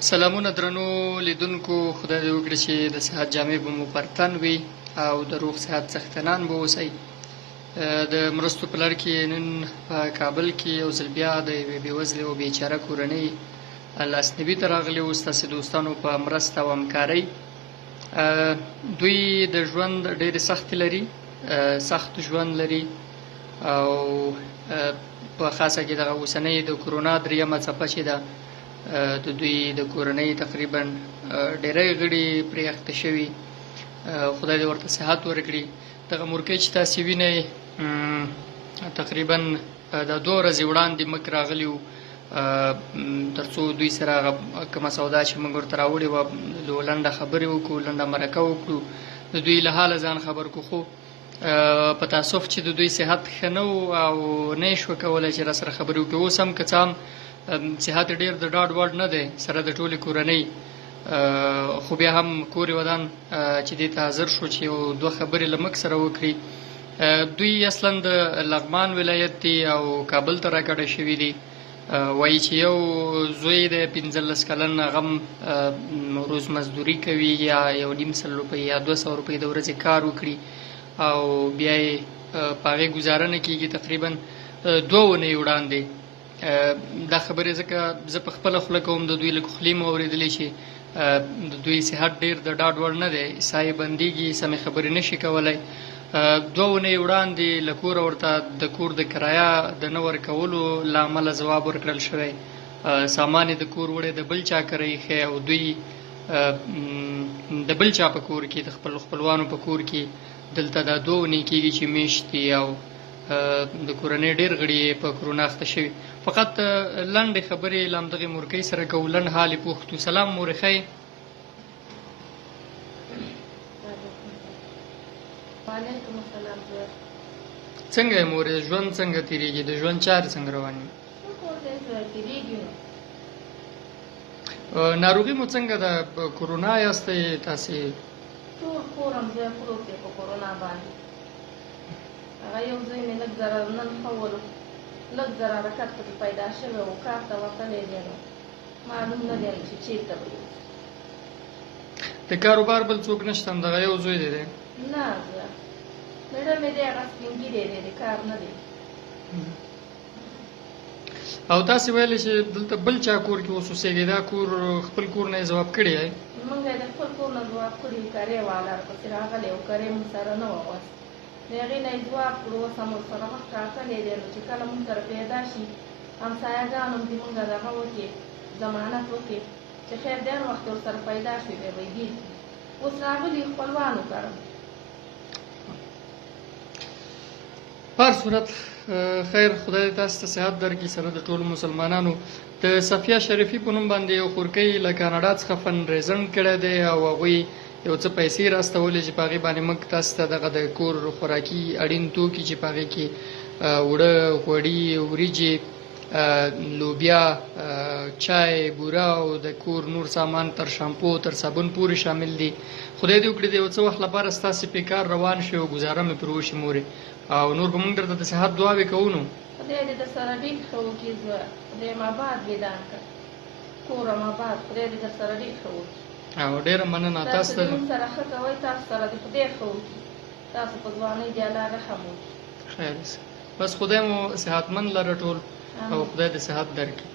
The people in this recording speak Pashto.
سلامونه درنو لیدونکو، خدای دې وکړي چې د صحت جامې به مو پر تن وي او د روغ صحت څښتنان به اوسئ. د مرستو په لړ کې نن په کابل کې یو ځل بیا د یوې بېوزلې او بېچاره کورنۍ لاسنیوي ته راغلي وو ستاسې دوستانو په مرسته او همکارۍ. دوی د ژوند ډېرې سختې لري، سخت ژوند لري او په خاصه کې دغه اوسنۍ د کرونا درېیمه څپه چې ده د دوی د کورنۍ تقریبا ډېری غړي پرې اخته شوي. خدای دې ورته صحت ورکړي. دغه مورکۍ چې تاسې وینئ تقریبا دا 2 ورځې وړاندې مخ راغلي وو تر څو دوی سره هغه کومه سودا چې موږ ورته راوړې وه لنډه خبرې وکړو، لنډه مرکه وکړو، د دوی له حاله ځان خبر کړو. خو په تاسف چې د دوی صحت ښه نه و او نه یې شوه کولی چې راسره خبرې وکړي. اوس هم که څه هم صحت ډېر د ډاډ وړ نه دی سره د ټولې کورنۍ، خو بیا هم کور یې ودان چې دې ته حاضر شو چې یو 2 خبرې له موږ سره وکړي. دوی اصلا د لغمان ولایت دي او کابل ته راکډه شوي دي. وایي چې یو زوی دی 15 کلن، هغه هم روز مزدوري کوي، یا 1.5 روپۍ یا 200 روپۍ د ورځې کار وکړي او بیا یې په هغې ګزاره نه کېږي. تقریبا 2 اونۍ وړاندې دا خبرې ځکه زه په خپله خوله کوم، د دوی له خولې مو اورېدلې چې د دوی صحت ډېر د ډاډ وړ نه دی، ساه یې بندېږي، سمې خبرې نه شي کولی. 2 اونۍ وړاندې له کوره ورته د کور د کرایه د نه ورکولو له امله ځواب ورکړل شوی. سامان یې د کور وړی د بل چا کره ایښی او دوی د بل چا په کور کې، د خپلو خپلوانو په کور کې دلته دا 2 اونۍ کېږي چې میشت دي او د کورنۍ ډېر غړي په کرونا اخته شوي. فقط لنډې خبرې له همدغې مورکۍ سره کوو، لنډ حال یې پوښتو. سلام مورې، ښه یې؟ وعلیکم السلام. څنګه یې مورې؟ ژوند څنګه تېرېږي؟ د ژوند چارې څنګه روانې؟ ناروغي مو څنګه ده؟ کرونا یاستئ تاسې؟ ټول کور هم زه پروت دی په کرونا باندې. هغه یو ځای مې لږ ذره نن ښه ولو، لږ ذره حرکت پکې پیدا شوی و، کار ته وتلی دی نو معلوم نه دی چې چېرته به یو. د کاروبار بل څوک نشته؟ همدغه یو زوی دی؟ نه، زه مېړه مې دی، هغه سپین ږیری دی، د کار نه دی. او تاسې ویلې چې دلته بل چا کور کې اوس اوسېږئ، دا کور خپل کور نه یې ځواب کړی دی؟ موږ یې د خپل کور نه ځواب کړي، کرې والا راپسې راغلی و، کرې موږ سره نه وه اوس. د هغې نه یې ځواب کړو، اوس هم ورسره مخ ټاکلی دی نو چې کله موږ سره پیدا شي همسایهګان هم دې موږ دغه وکړي، ضمانت وکړي چې خیر دی هر وخت ورسره پیدا شوي بیا به یې ګیر کړي. اوس راغلي خپلوانو کره. په هر صورت خیر، خدای تاسو ته صحت درکړي سره د ټولو مسلمانانو. د صفیه شریفي په نوم باندې یو خورکۍ له کاناډا څخه فنډ ریزنګ کړی دی او هغوی یو څه پیسې راستولې چې په هغې باندې موږ تاسو ته دغه د کور خوراکي اړین توکي چې په هغې کې اوړه، غوړي، وریجې، لوبیا، چای، بوره او د کور نور سامان تر شامپو تر صابون پورې شامل دي. خدای دې وکړي د یو څه وخت لپاره ستاسې پې کار روان شي او ګزاره مې پرې وشي مورې، او نور به موږ درته د صحت دعاوې کوو. نو خدای دې درسره ډېر ښه وکړي، خدای م آباد ودان کړه، کور هم آباد، خدای دې درسره ډېر ښه وکړي. او ډېره مننه تاسو ته. موږ سره ښه کوئ، تاسو سره دې خدای ښه وکړي، تاسو په ځوانۍ دې الله رحم وکړي. خیر، بس خدای مو صحتمند لره ټول او خدای دې صحت درکړي.